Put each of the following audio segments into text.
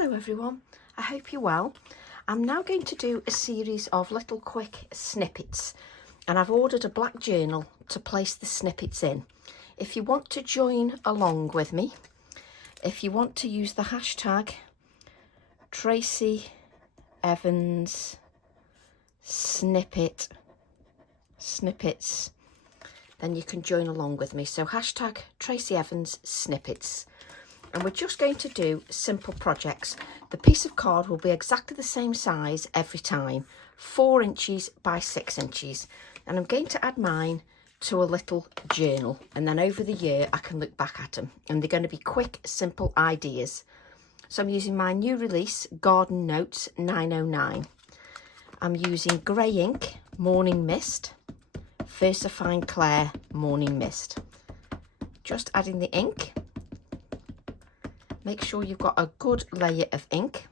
Hello everyone, I hope you're well. I'm now going to do a series of little quick snippets, and I've ordered a black journal to place the snippets in. If you want to join along with me, if you want to use the hashtag Tracy Evans snippets, then you can join along with me. So hashtag Tracy Evans snippets. And we're just going to do simple projects. The piece of card will be exactly the same size every time, 4 inches by 6 inches. And I'm going to add mine to a little journal, and then over the year I can look back at them, and they're going to be quick, simple ideas. So I'm using my new release, Garden Notes 909. I'm using grey ink, Morning Mist, Versifying Clair Morning Mist. Just adding the ink. Make sure you've got a good layer of ink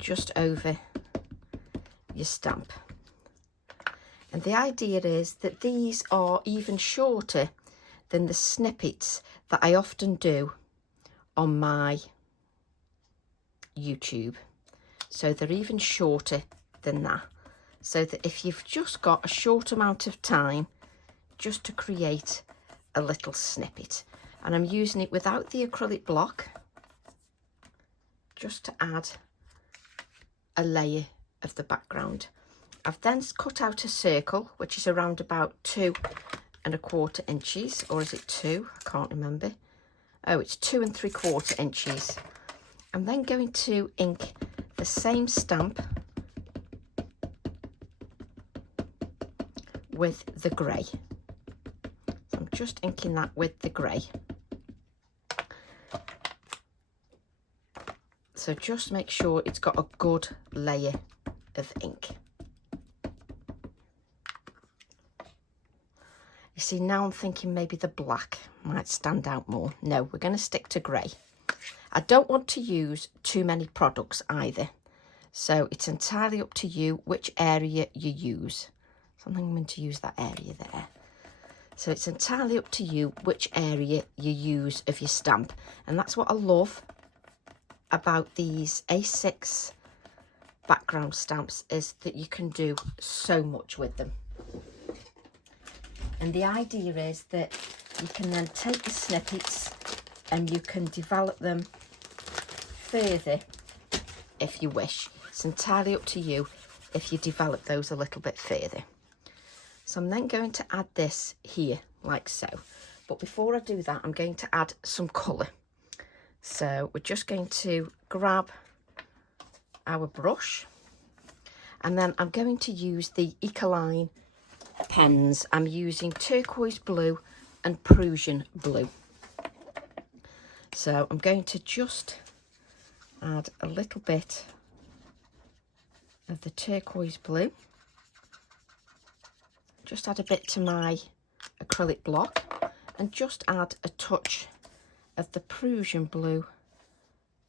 just over your stamp. And the idea is that these are even shorter than the snippets that I often do on my YouTube. So they're even shorter than that. So that if you've just got a short amount of time just to create a little snippet. And I'm using it without the acrylic block, just to add a layer of the background. I've then cut out a circle, which is around about 2¼ inches, or is it 2? I can't remember. Oh, it's 2 3/4 inches. I'm then going to ink the same stamp with the grey. So I'm just inking that with the grey. So just make sure it's got a good layer of ink. You see, now I'm thinking maybe the black might stand out more. No, we're going to stick to grey. I don't want to use too many products either. So it's entirely up to you which area you use. So I'm going to use that area there. So it's entirely up to you which area you use of your stamp. And that's what I love about these A6 background stamps, is that you can do so much with them. And the idea is that you can then take the snippets and you can develop them further if you wish. It's entirely up to you if you develop those a little bit further. So I'm then going to add this here like so. But before I do that, I'm going to add some colour. So we're just going to grab our brush, and then I'm going to use the Ecoline pens. I'm using turquoise blue and Prussian blue. So I'm going to just add a little bit of the turquoise blue. Just add a bit to my acrylic block, and just add a touch of the Prussian blue,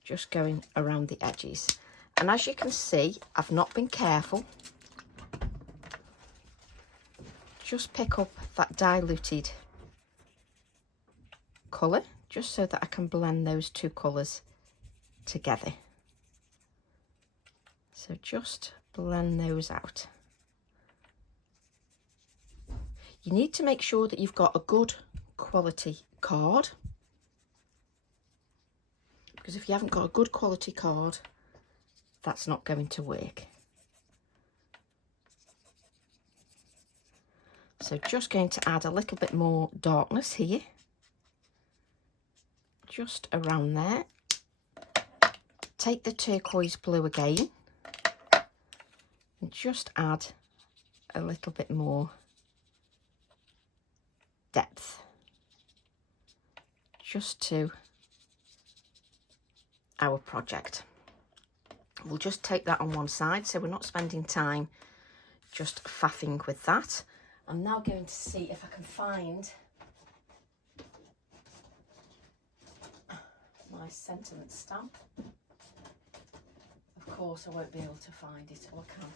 just going around the edges. And as you can see, I've not been careful. Just pick up that diluted colour, just so that I can blend those two colours together. So just blend those out. You need to make sure that you've got a good quality card, because if you haven't got a good quality card, that's not going to work. So just going to add a little bit more darkness here, just around there. Take the turquoise blue again and just add a little bit more depth, just to our project. We'll just take that on one side, so we're not spending time just faffing with that. I'm now going to see if I can find my sentiment stamp. Of course I won't be able to find it, or I can,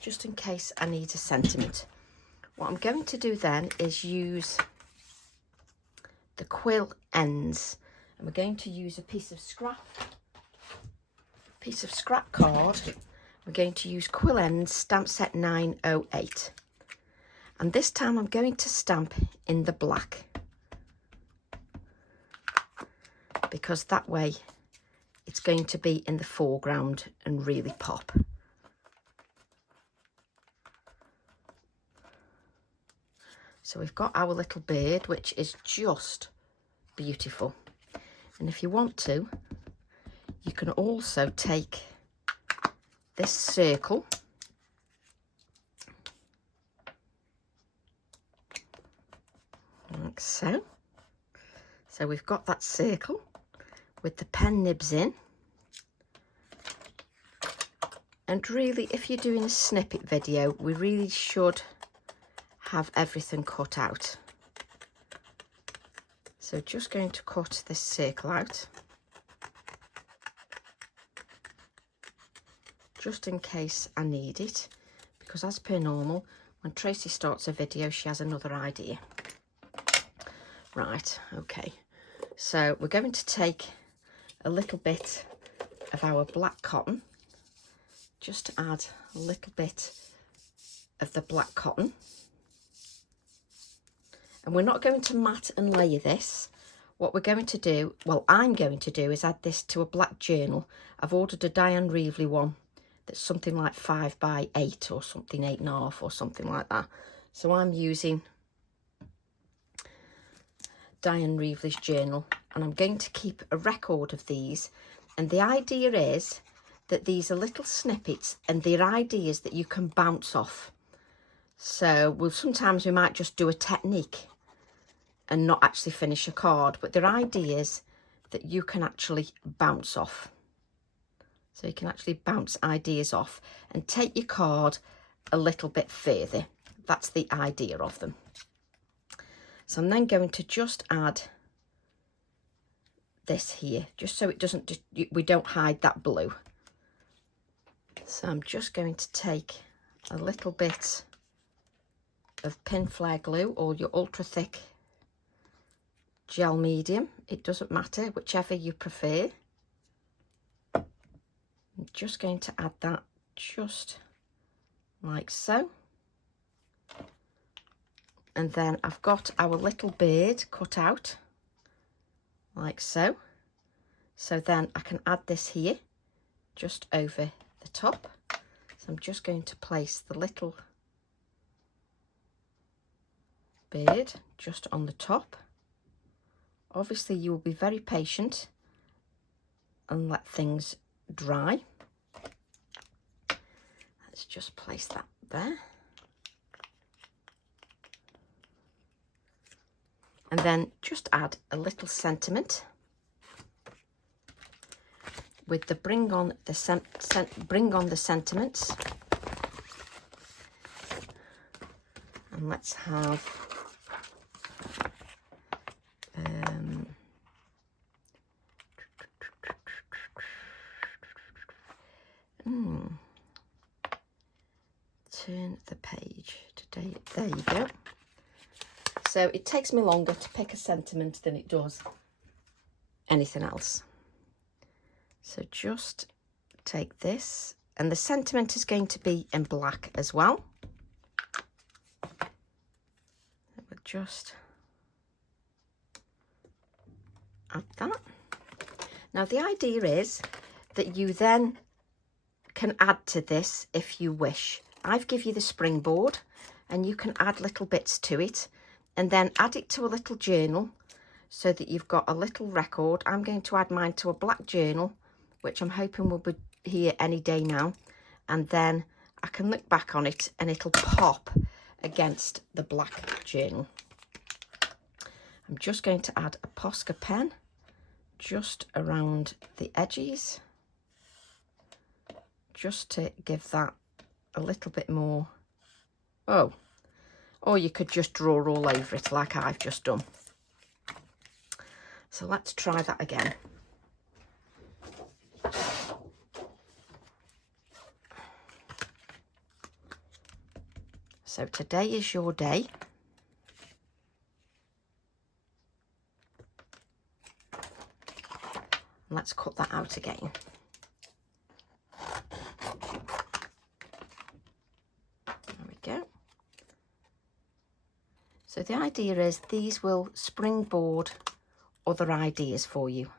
just in case I need a sentiment. What I'm going to do then is use the quill ends, and we're going to use a piece of scrap piece of scrap card. We're going to use Quill Ends stamp set 908. And this time I'm going to stamp in the black, because that way it's going to be in the foreground and really pop. So we've got our little bird, which is just beautiful. And if you want to, you can also take this circle like so. So we've got that circle with the pen nibs in. And really, if you're doing a snippet video, we really should have everything cut out. So just going to cut this circle out, just in case I need it, because as per normal, when Tracy starts a video, she has another idea. Right, okay, so we're going to take a little bit of our black cotton, just add a little bit of the black cotton. And we're not going to mat and layer this. What we're going to do, well, I'm going to do, is add this to a black journal. I've ordered a Diane Reevely one that's something like 5 by 8 or something, 8.5 or something like that. So I'm using Diane Reevely's journal, and I'm going to keep a record of these. And the idea is that these are little snippets, and they're ideas that you can bounce off. So sometimes we might just do a technique and not actually finish a card, but they're ideas that you can actually bounce off. So you can actually bounce ideas off and take your card a little bit further. That's the idea of them. So I'm then going to just add this here, just so it doesn't, we don't hide that blue. So I'm just going to take a little bit of pin flare glue or your ultra thick gel medium, it doesn't matter, whichever you prefer. I'm just going to add that just like so. And then I've got our little bird cut out like so. So then I can add this here just over the top. So I'm just going to place the little bird just on the top. Obviously you will be very patient and let things dry. Let's just place that there. And then just add a little sentiment with the bring on the sentiments. And let's have turn the page today. There you go. So it takes me longer to pick a sentiment than it does anything else. So just take this, and the sentiment is going to be in black as well. We'll just add that. Now the idea is that you then can add to this if you wish. I've given you the springboard, and you can add little bits to it and then add it to a little journal so that you've got a little record. I'm going to add mine to a black journal, which I'm hoping will be here any day now, and then I can look back on it and it'll pop against the black journal. I'm just going to add a Posca pen just around the edges, just to give that a little bit more. Oh, or you could just draw all over it like I've just done. So let's try that again. So today is your day. Let's cut that out again. So the idea is these will springboard other ideas for you.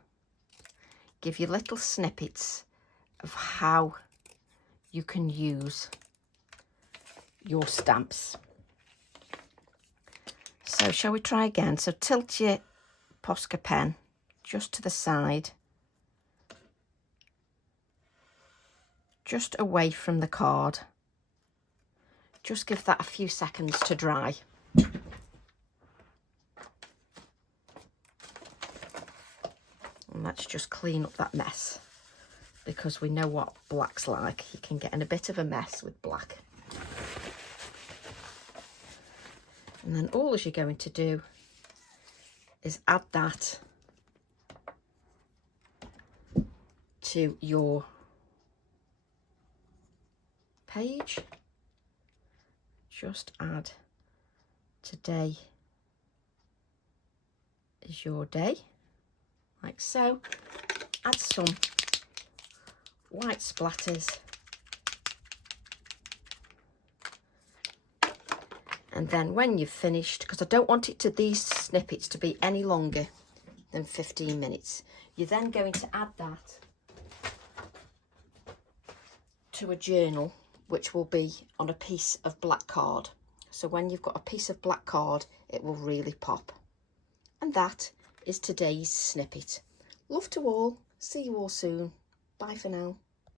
Give you little snippets of how you can use your stamps. So shall we try again? So tilt your Posca pen just to the side, just away from the card. Just give that a few seconds to dry. And let's just clean up that mess, because we know what black's like. You can get in a bit of a mess with black. And then all you're going to do is add that to your page. Just add today is your day, like so. Add some white splatters, and then when you've finished, because I don't want these snippets to be any longer than 15 minutes, you're then going to add that to a journal, which will be on a piece of black card. So when you've got a piece of black card, it will really pop. And that is today's snippet. Love to all. See you all soon. Bye for now.